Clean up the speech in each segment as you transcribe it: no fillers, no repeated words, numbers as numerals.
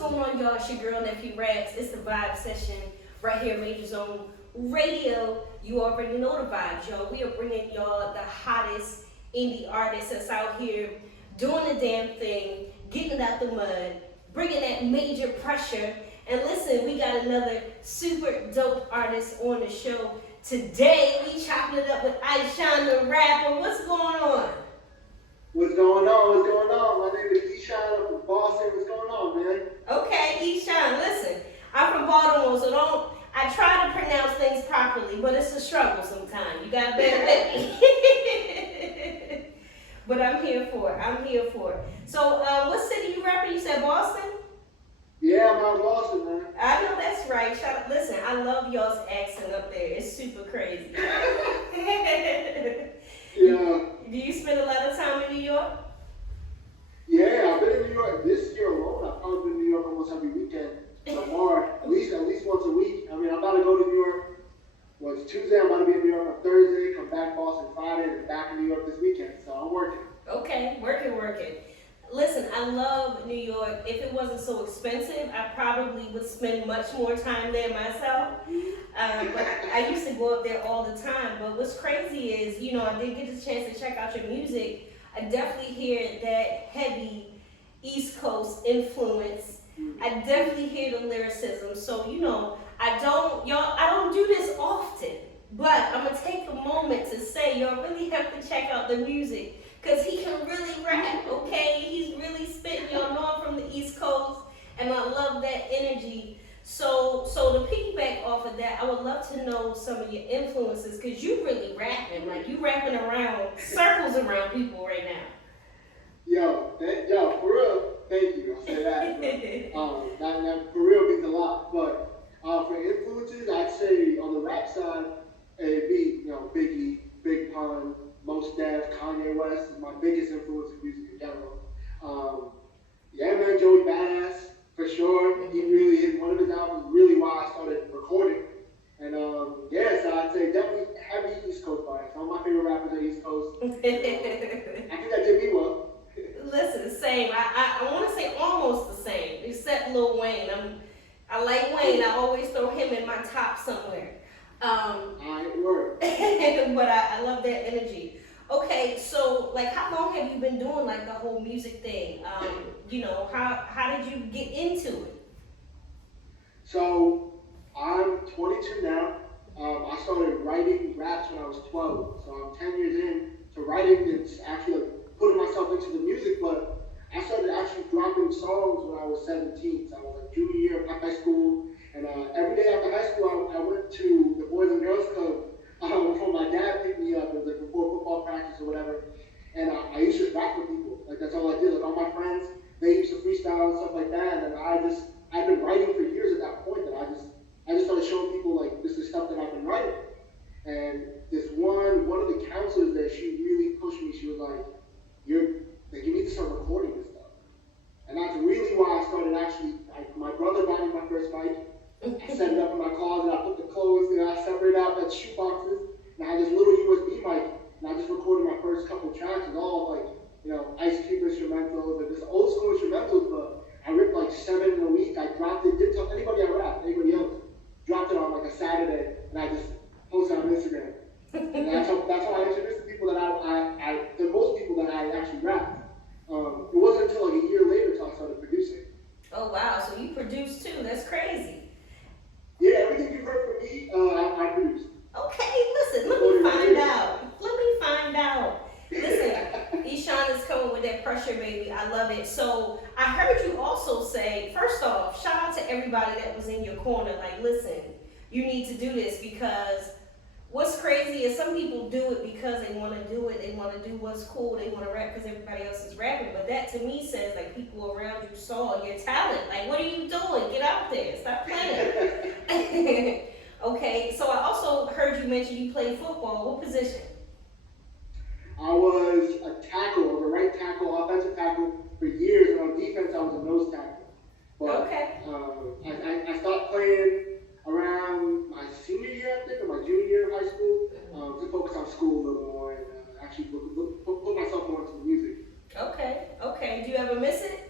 going on, y'all? It's your girl, NeffyRaps. It's the Vibe Session right here, Major Zone Radio. You already know the vibes, y'all. We are bringing y'all the hottest indie artists that's out here doing the damn thing, getting it out the mud, bringing that major pressure. And listen, we got another super dope artist on the show. Today, we chopping it up with Ishan The Rapper. What's going on? What's going on? What's going on? My name is Ishan. I'm from Boston. What's going on, man? Okay, Ishan, listen. I'm from Baltimore, so I try to pronounce things properly, but it's a struggle sometimes. You gotta bear with me. But I'm here for it. So, what city you repping? You said Boston? Yeah, I'm out of Boston, man. I know that's right. Listen, I love y'all's accent up there. It's super crazy. Yeah. Do you spend a lot of time in New York? Yeah, I've been in New York this year alone. I've probably been in New York almost every weekend. Or at least once a week. I mean, I'm about to go to New York. Well, it's Tuesday. I'm about to be in New York on Thursday. Come back Boston Friday, and back in New York this weekend. So I'm working. Okay, working. Listen, I love New York. If it wasn't so expensive, I probably would spend much more time there myself. But I used to go up there all the time. But what's crazy is, I did get the chance to check out your music. I definitely hear that heavy East Coast influence. I definitely hear the lyricism. So, I don't do this often. But I'm going to take a moment to say y'all really have to check out the music. Because he can really rap, okay? He's really spitting. Y'all know I'm from the East Coast, and I love that energy. So to piggyback off of that, I would love to know some of your influences, because you really rapping. Like, you rapping around, circles around people right now. Yo, for real, thank you. I'll say that. That for real means a lot. But for influences, I'd say on the rap side, it'd be, Biggie, Big Pun, Mos Def, Kanye West is my biggest influence in music in general. Yeah, man, Joey Badass, for sure. He really hit one of his albums, really why I started recording. And so I'd say definitely heavy East Coast artists. All my favorite rappers are East Coast. I think that did me well. Listen, same. I want to say almost the same, except Lil Wayne. I like Wayne. I always throw him in my top somewhere. But I love that energy. Okay, so how long have you been doing the whole music thing? How did you get into it? So I'm 22 now. I started writing raps when I was 12. So I'm 10 years in to writing and actually putting myself into the music. But I started actually dropping songs when I was 17. So I was junior year of high school. And every day after high school, I went to the Boys and Girls Club before my dad picked me up. It was before football practice or whatever. And I used to just rap with people. That's all I did. All my friends, they used to freestyle and stuff like that. And I'd been writing for years at that point. That I just started showing people this is stuff that I've been writing. And this one of the counselors there, she really pushed me. She was like, you need to start recording this stuff. And that's really why I started my brother bought me my first mic. I set it up in my closet, I put the clothes, I separated out the shoe boxes, and I had this little USB mic, and I just recorded my first couple tracks with all Ice Cube instrumentals, and just old school instrumentals, but I ripped 7 in a week. I dropped it, didn't tell anybody I rapped, anybody else. Dropped it on a Saturday, and I just posted it on Instagram. And that's how I introduced the people the most people that I actually rapped. It wasn't until a year later until I started producing. Oh wow, so you produce too, that's crazy. Yeah, everything you've heard from me, I produced. Okay, listen, let me find out. Listen, Ishan is coming with that pressure, baby. I love it. So I heard you also say, first off, shout out to everybody that was in your corner. Listen, you need to do this, because what's crazy is some people do it because they want to do it. They want to do what's cool. They want to rap because everybody else is rapping. But that to me says people around you saw your talent. What are you doing? Get out there. Stop playing. Okay, so I also heard you mention you played football. What position? I was a tackle, a right tackle, offensive tackle for years. And on defense, I was a nose tackle. But okay. I stopped playing around my senior year, I think, or my junior year of high school, to focus on school a little more and actually put myself more into the music. Okay. Do you ever miss it?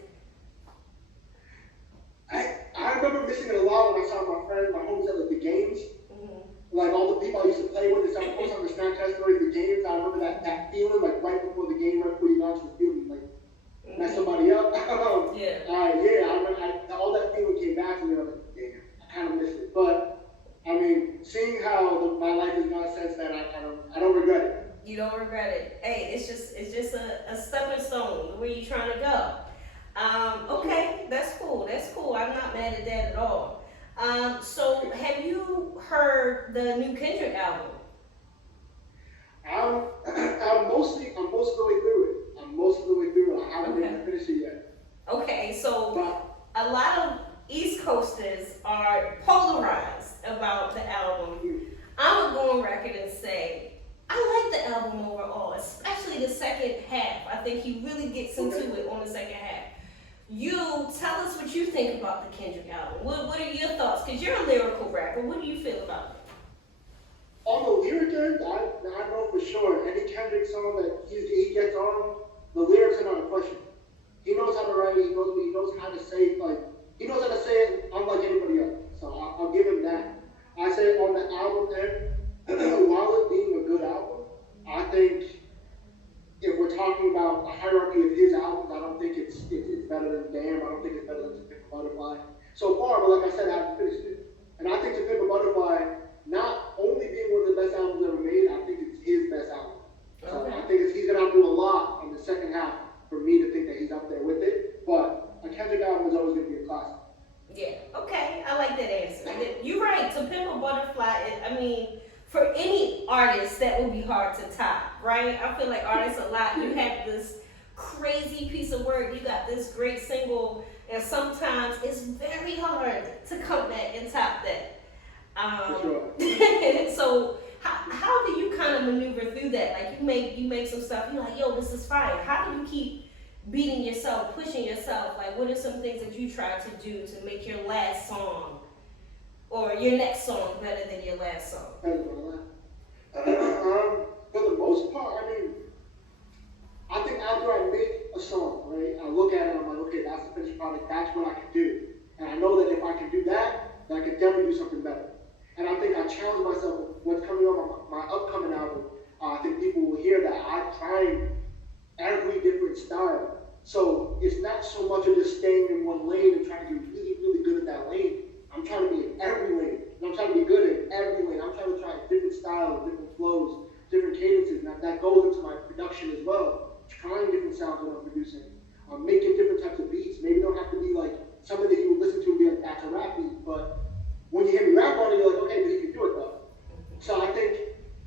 remember that feeling like right before the game, right before you got to the field, you like mess somebody up. Yeah. All that feeling came back to me. I was like, damn, I kind of missed it. But I mean, seeing how my life has gone since then, I don't regret it. You don't regret it. Hey, it's just a stepping stone where you're trying to go. Okay, that's cool. That's cool. I'm not mad at that at all. So have you heard the new Kendrick album? I'm most of the way through it. I'm most of the way through it. I haven't been Okay. to finish it yet. Okay, so But a lot of East Coasters are polarized about the album. I would go on record and say I like the album overall, especially the second half. I think he really gets into it on the second half. You tell us what you think about the Kendrick album. What are your thoughts? Because you're a lyrical rapper. What do you feel about it? on the lyric end, I know for sure any Kendrick song that he gets on, the lyrics are not a question. He knows how to write. He knows how to say he knows how to say it unlike anybody else. So I'll give him that. I say on the album end, while it being a good album, I think if we're talking about a hierarchy of his albums, I don't think it's better than Damn. I don't think it's better than To Pimp a Butterfly. So far, but like I said, I haven't finished it. And I think To Pimp a Butterfly, not only being one of the best albums ever made, I think it's his best album. So I think he's gonna have to do a lot in the second half for me to think that he's up there with it. But a Kendrick album is always gonna be a classic. Yeah, okay, I like that answer. You're right, To Pimp a Butterfly, I mean, for any artist, that would be hard to top, right? I feel like artists a lot, you have this crazy piece of work, you got this great single, and sometimes it's very hard to come back and top that. For sure. So how do you kind of maneuver through that? Like you make some stuff, you're like, yo, this is fire. How do you keep beating yourself, pushing yourself? Like, what are some things that you try to do to make your last song or your next song better than your last song? For the most part, I mean, I think after I make a song, right, I look at it and I'm like, okay, that's the finished product, that's what I can do. And I know that if I can do that, then I can definitely do something better. And I think I challenge myself with what's coming up on my upcoming album. I think people will hear that I'm trying every different style. So it's not so much of just staying in one lane and trying to be really, really good at that lane. I'm trying to be in every lane. And I'm trying to be good at every lane. I'm trying to try different styles, different flows, different cadences. And that goes into my production as well. Trying different sounds when I'm producing. Making different types of beats. Maybe they don't have to be like something that you would listen to and be like, that's a rap beat. But when you hear me rap on it, you're like, okay, but he can do it though. So I think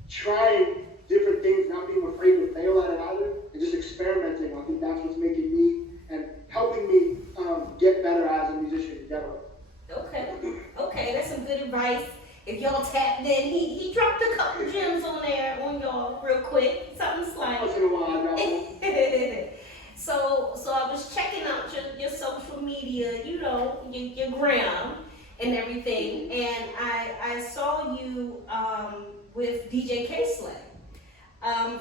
trying different things, not being afraid to fail at it either, and just experimenting, I think that's what's making me and helping me get better as a musician in general. Okay, that's some good advice. If y'all tapped in, he dropped a couple gems on there on y'all real quick. Something slight. Once in a while, I drop them. So I was checking out your social media, you know, your gram and everything, and I saw you with DJ K-Slay.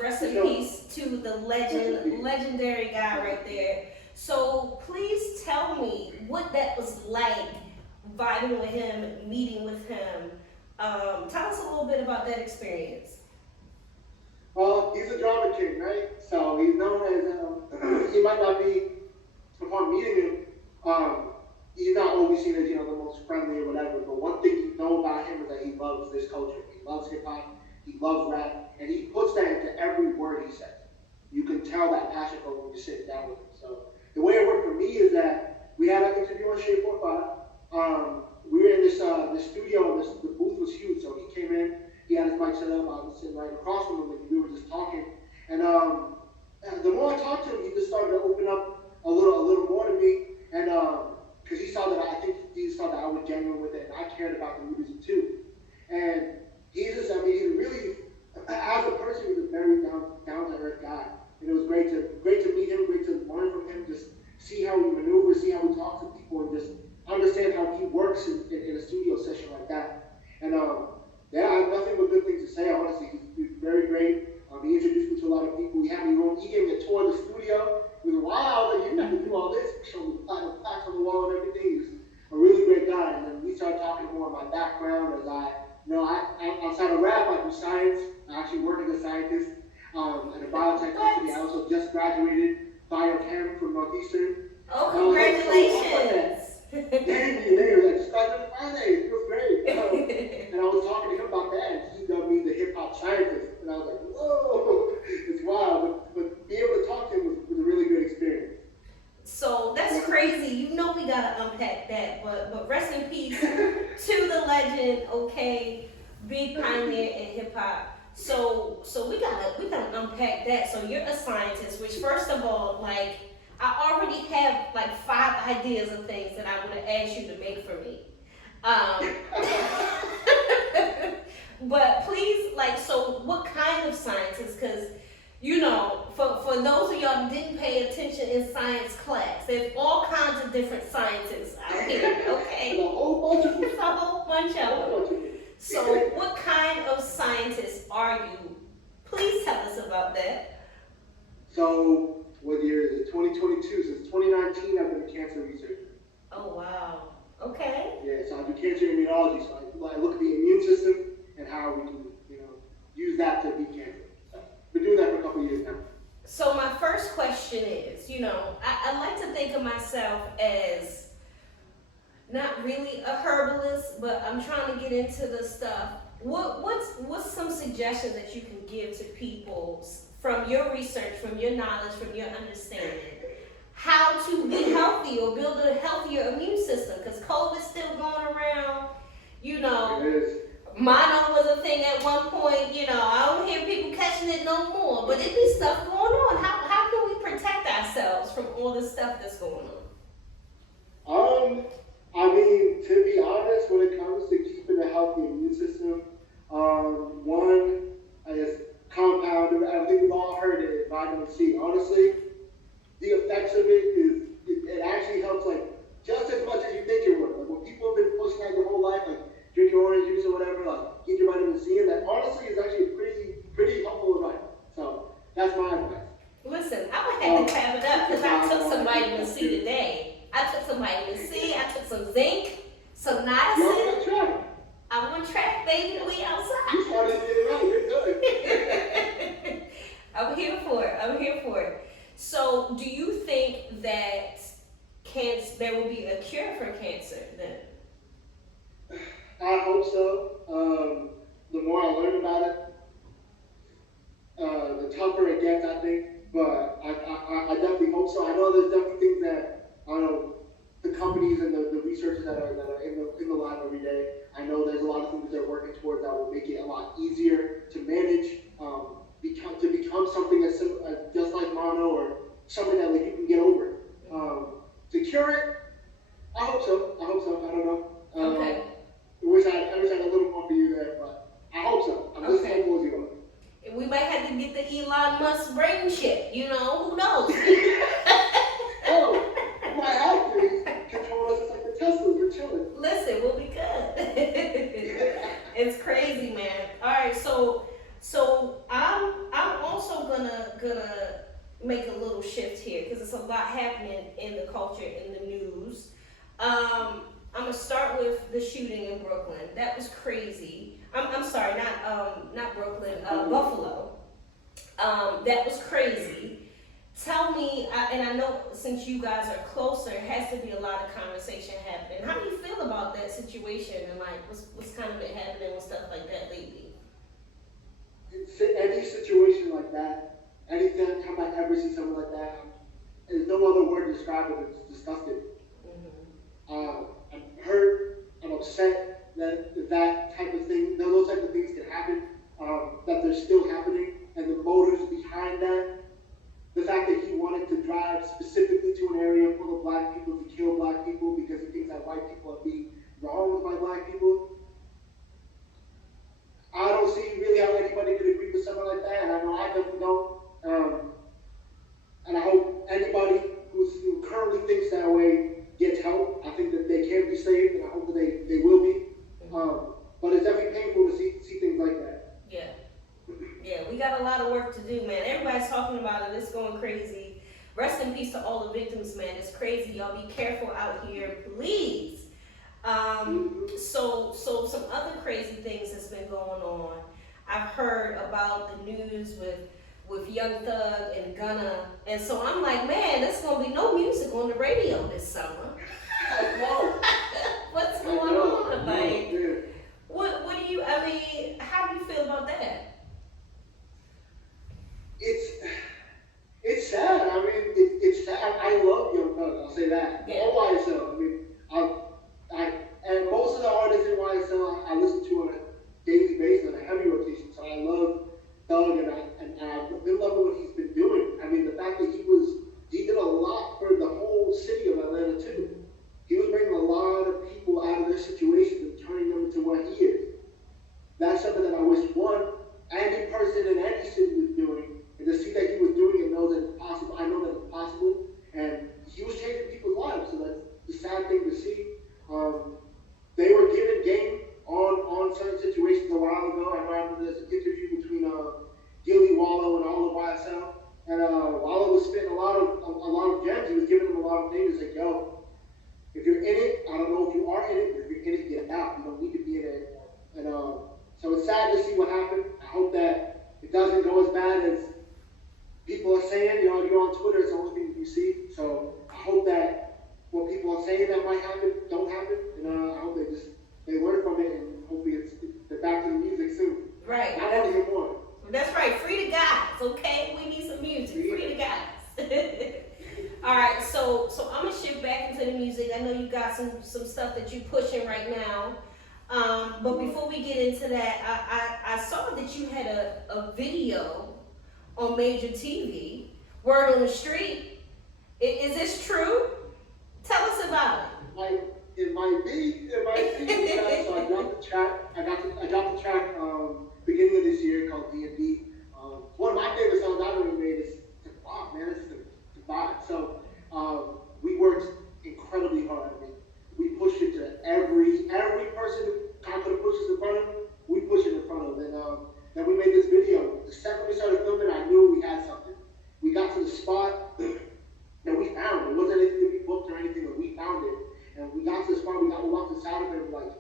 Rest in peace to the legendary guy right there. So please tell me what that was like, vibing with him, meeting with him. Tell us a little bit about that experience. Well, he's a drama king, right? So he's known as, he might not be, upon meeting him, he's not always seen as, the most friendly or whatever, but one thing you know about him is that he loves this culture. He loves hip-hop, he loves rap, and he puts that into every word he says. You can tell that passion for when you sit down with him. So the way it worked for me is that we had an interview on Shade 45. We were in this studio, and the booth was huge, so he came in, he had his mic set up, I was sitting right across from him, and we were just talking. And the more I talked to him, he just started to open up a little more to me, and because he saw that I was genuine with it, and I cared about the music too. And he's just, he's really, as a person, he's a very down to earth guy. And it was great to meet him, great to learn from him, just see how he maneuvers, see how he talks to people, and just understand how he works in a studio session like that. And I have nothing but good things to say. Honestly, he's very great. He introduced me to a lot of people. He gave me a tour of the studio. It was wow, like, you got to do all this. He showed me the plaques on the wall and everything. He's a really great guy. And then we started talking more about my background as I outside of rap, I do science. I actually work as a scientist. at a biotech company. I also just graduated biochem from Northeastern. Oh, And I was like, so congratulations. thank you. They were like, started Friday, it feels great. And I was talking to him about that, and he dubbed me the hip hop scientist. And I was like, whoa, it's wild. But being able to talk to him was a really good experience. So that's crazy. You know we gotta unpack that, but rest in peace to the legend, okay, big pioneer in hip hop. So we gotta unpack that. So you're a scientist, which first of all, like I already have like 5 ideas of things that I would have asked you to make for me. But please, like, so what kind of scientist? Because you know, for those of y'all who didn't pay attention in science class, there's all kinds of different scientists out here, okay? There's a whole bunch of them. There's a whole bunch of them. So what kind of scientist are you? Please tell us about that. So, what year is it? 2022. Since 2019, I've been a cancer researcher. Oh, wow. Okay. Yeah, so I do cancer immunology. So I look at the immune system and how we can, use that to beat cancer. Been doing that for a couple of years now. So my first question is, I like to think of myself as not really a herbalist, but I'm trying to get into the stuff. What's some suggestions that you can give to people from your research, from your knowledge, from your understanding, how to be healthy or build a healthier immune system? Because COVID's still going around, It is. Mono was a thing at one point, I don't hear people catching it no more, but it be stuff going on. How can we protect ourselves from all the stuff that's going on? To be honest, when it comes to keeping a healthy immune system, one, I guess, compound, I think we've all heard it, vitamin C. Honestly, the effects of it actually helps, like, just as much as you think it would. Like, when people have been pushing that your whole life, like, drink your orange juice or whatever, like, get your vitamin C, and that honestly is actually pretty helpful advice. So, that's my advice. Listen, I would have to clap it up because I took some vitamin C today. I took some vitamin C, I took some zinc, some niacin. I'm on track, baby. We outside. You started getting right. You're good. I'm here for it. So, do you think that there will be a cure for cancer then? I hope so. The more I learn about it, the tougher it gets, I think. But I definitely hope so. I know there's definitely things that, the companies and the researchers that are in the lab every day, I know there's a lot of things they're working towards that will make it a lot easier to manage, become something as just like mono or something that like you can get over. To cure it, I hope so. I don't know. Okay. I wish I had a little more for you there, but I hope so. I'm just hopeful as you are. We might have to get the Elon Musks brain chip, who knows? Oh, you might have to control us just like the Teslas. We're chilling. Listen, we'll be good. It's crazy, man. All right, so I'm also gonna make a little shift here because there's a lot happening in the culture, in the news. I'm gonna start with the shooting in Brooklyn. That was crazy. I'm sorry, not Brooklyn, Buffalo. That was crazy. Tell me, and I know since you guys are closer, it has to be a lot of conversation happening. How do you feel about that situation and like what's kind of been happening with stuff like that lately? Any situation like that, anytime I ever see something like that, there's no other word to describe it. It's disgusting. I'm hurt. I'm upset that type of thing, those type of things can happen. That they're still happening, and the motives behind that. The fact that he wanted to drive specifically to an area full of black people to kill black people because he thinks that white people are being wronged by black people. I don't see really how anybody could agree with something like that, and I know I definitely don't. And I hope anybody who currently thinks that way gets help. I think that they can be saved, and I hope that they will be. But it's definitely painful to see things like that. Yeah, we got a lot of work to do, man. Everybody's talking about it. It's going crazy. Rest in peace to all the victims, man. It's crazy. Y'all be careful out here, please. So some other crazy things that's been going on. I've heard about the news with with Young Thug and Gunna, and so I'm like, man, there's gonna be no music on the radio this summer. What's going on? Like, what do you? I mean, how do you feel about that? It's sad. I mean, it's sad. I love Young Thug. I'll say that. Yeah. All YSL. I mean, and most of the artists in YSL I listen to on a daily basis on a heavy rotation. So I love Thug, and I've been loving what he's been doing. I mean, the fact that he did a lot for the whole city of Atlanta too. He was bringing a lot of people out of their situations and turning them into what he is. That's something that I wish any person in any city was doing, and to see that he was doing it and know that it's possible. I know that it's possible, and he was changing people's lives. So that's the sad thing to see. They were given game on certain situations a while ago. I know I remember there's an interview between Gilly Wallow and all of YSL, and Wallow was spitting a lot of gems. He was giving them a lot of things. He's like, yo, if you're in it, I don't know if you are in it, but if you're in it, get out. You don't need to be in it anymore. And so it's sad to see what happened. I hope that it doesn't go as bad as people are saying. You know, you're on Twitter, it's the only thing you see. So I hope that what people are saying that might happen don't happen. And I hope they learn from it, and hopefully they're back to the music soon. Right. I want to hear more. That's right. Free the guys, okay? We need some music. Free the guys. All right. So I'm gonna shift back into the music. I know you got some stuff that you're pushing right now. But before we get into that, I saw that you had a video on major TV. Word on the street. Is this true? Tell us about it. It might be. Yeah, so I dropped the track. I dropped the track beginning of this year called D&D. One of my favorite songs I've ever made is the vibe, man. It's the vibe. So we worked incredibly hard. I mean, we pushed it to every person who kind of pushes in front of him, we push it in front of him. And then we made this video. The second we started filming, I knew we had something. We got to the spot that we found it. It wasn't anything to be booked or anything, but we found it. And we got to the spot, we walked inside of it, and we're like,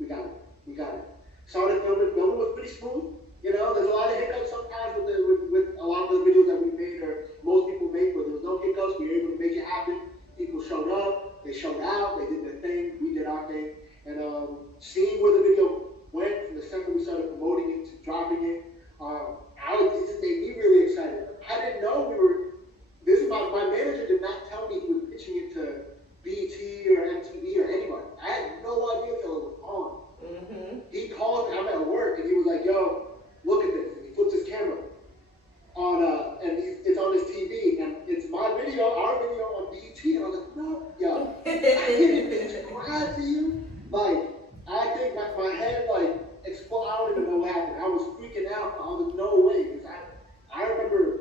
we got it. Started filming was pretty smooth. You know, there's a lot of hiccups sometimes with a lot of the videos that we made, or most people make, but there was no hiccups. We were able to make it happen. People showed up, they showed out, they did their thing, we did our thing. And seeing where the video went from the second we started promoting it to dropping it, it just made me really excited. I didn't know my manager did not tell me he was pitching it to BET or MTV or anybody. I had no idea until it was on. Mm-hmm. He called me, I'm at work, and he was like, yo, look at this. And he puts his camera on, and it's on his TV, and it's our video on BET. And I was like, no, yo, I didn't describe to you. Like, I think my head, exploded. I don't even know what happened. I was freaking out. I was like, no way. Because I remember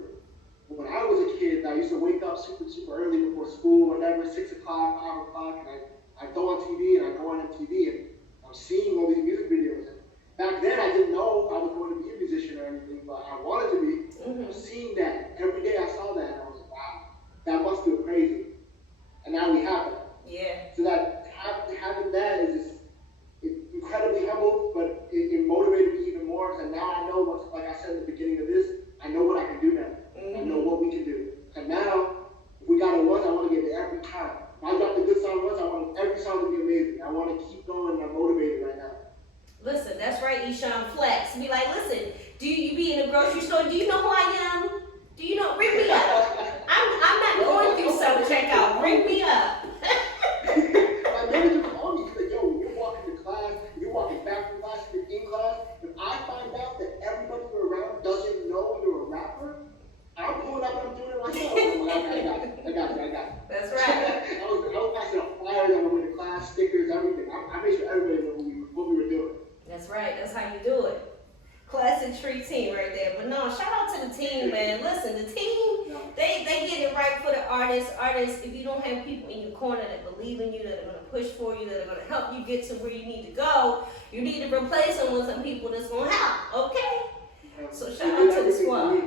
when I was a kid, I used to wake up super early before school, whatever, 6 o'clock, 5 o'clock, and I go on TV, and I go on MTV, and I'm seeing all these music videos. And back then, I didn't know I was going to be a musician or anything, but I wanted to be. Mm-hmm. I was seeing that. Every day I saw that, and I was like, wow, that must feel crazy. And now we have it. Yeah. So that having that is just incredibly humble, but it motivated me even more. And now I know, like I said at the beginning of this, I know what I can do now. Mm-hmm. I know what we can do. And now, if we got it once, I want to get it every time. If I dropped a good song once, I want every song to be amazing. I want to keep going, and I'm motivated right now. Listen, that's right, Ishan Flex. Be like, listen, do you be in a grocery store? Do you know who I am? Do you know? Ring me up. I'm not going through self-checkout. Ring me up. My manager called me. He's like, yo, when you're walking to class, you're walking back from class, you're in class, if I find out that everybody you're around doesn't know you're a rapper, I'm pulling up and I'm doing it myself. I got you. That's right. I was passing out flyers on my way to class, stickers, everything. I made sure everybody knew what we were doing. That's right. That's how you do it. Classic street team right there. But no, shout out to the team, man. Listen, the team, they get it right for the artists. Artists, if you don't have people in your corner that believe in you, that are going to push for you, that are going to help you get to where you need to go, you need to replace them with some people that's going to help, okay? So shout out to the squad.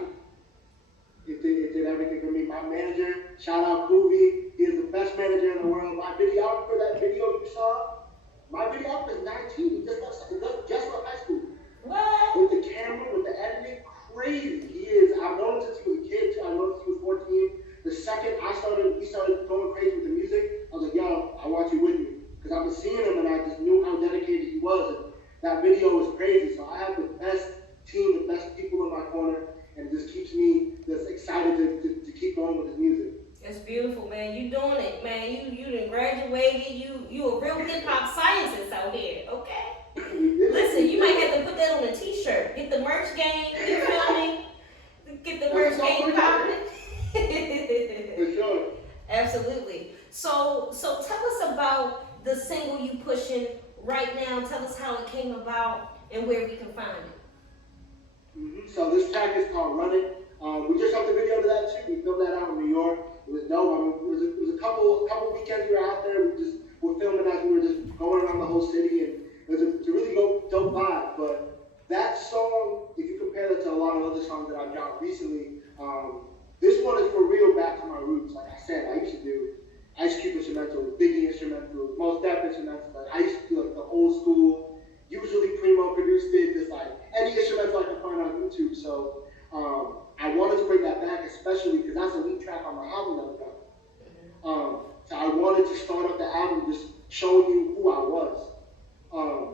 It did everything for me. My manager, shout out Koovie. He is the best manager in the world. My videographer, that video you saw, my videographer is 19. He just left high school. What? With the camera, with the editing, crazy. He is. I'm corner, and it just keeps me just excited to keep going with this music. It's beautiful, man. You doing it, man. You done graduated. You a real hip hop scientist out here, okay? Listen, you might have to put that on a t-shirt. Get the merch game, you feel me? Get the merch game popping. For sure. Absolutely. So tell us about the single you pushing right now. Tell us how it came about and where we can find it. So this track is called Run It. We just shot the video to that too. We filmed that out in New York. It was dope. I mean, it was a couple weekends we were out there. We were filming as we were just going around the whole city, and it was a really dope vibe. But that song, if you compare it to a lot of other songs that I've dropped recently, this one is for real back to my roots. Like I said, I used to do Ice Cube instrumentals, Biggie instrumentals, Most Def instrumentals. Like I used to do like the old school. Usually Primo produced it, just like any instrumental I can find on YouTube. So I wanted to bring that back, especially because that's the lead track on my album that we got. So I wanted to start off the album just showing you who I was.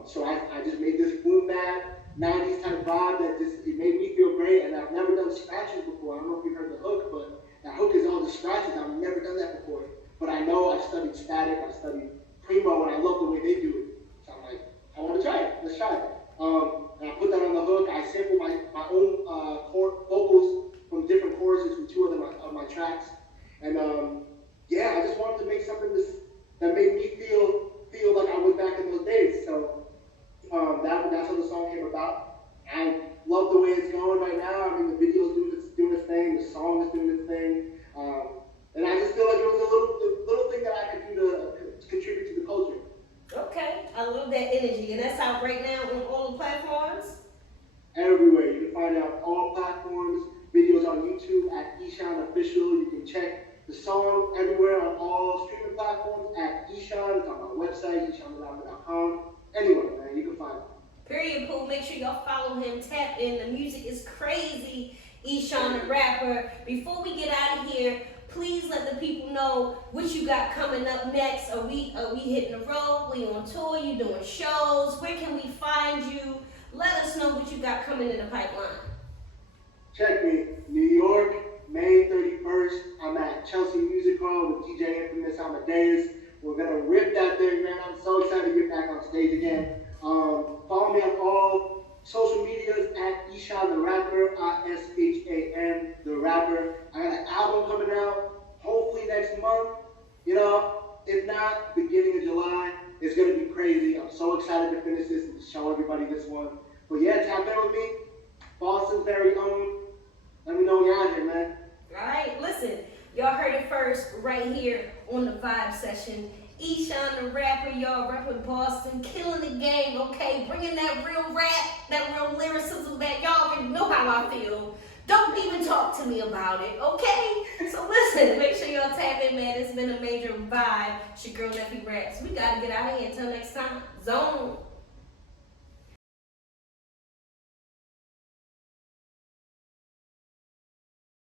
So I just made this boom bap, 90s type vibe that it made me feel great. And I've never done scratches before. I don't know if you heard the hook, but that hook is all the scratches. I've never done that before. But I know I studied Static, I studied Primo, and I love the way they do it. So I'm like, I want to try it. Let's try it. And I put that on the hook. I sampled my own vocals from different choruses from two of my tracks. And I just wanted to make something that made me feel like I was back in those days. So that's how the song came about. I love the way it's going right now. I mean, the video's doing its thing, the song is doing its thing. And I just feel like it was a little thing that I could do to contribute to the culture. Okay, I love that energy, and that's out right now on all the platforms? Everywhere. You can find it on all platforms, videos on YouTube at Ishan Official. You can check the song everywhere on all streaming platforms at Ishan. It's on my website, IshanTheRapper.com. Anywhere, man, you can find it. Period, Pooh. Make sure y'all follow him, tap in. The music is crazy. Ishan The Rapper. Before we get out of here, please let the people know what you got coming up next. Are we hitting the road? We on tour? You doing shows? Where can we find you? Let us know what you got coming in the pipeline. Check me. New York, May 31st. I'm at Chelsea Music Hall with DJ Infamous Amadeus. We're going to rip that thing, man. I'm so excited to get back on stage again. Follow me on all social medias at Ishan The Rapper, ISHAN The Rapper. I got an album coming out, hopefully next month. If not, beginning of July. It's going to be crazy. I'm so excited to finish this and show everybody this one. But yeah, tap in with me. Boston's very own. Let me know you're out here, man. All right, listen. Y'all heard it first right here on the Vibe Session. Ishan The Rapper, y'all repping Boston, killing the game, okay? Bringing that real rap, that real lyricism back. Y'all already know how I feel. Don't even talk to me about it, okay? So listen, make sure y'all tap in, man. It's been a major vibe. It's your girl, NeffyRaps. We gotta get out of here. Until next time, zone.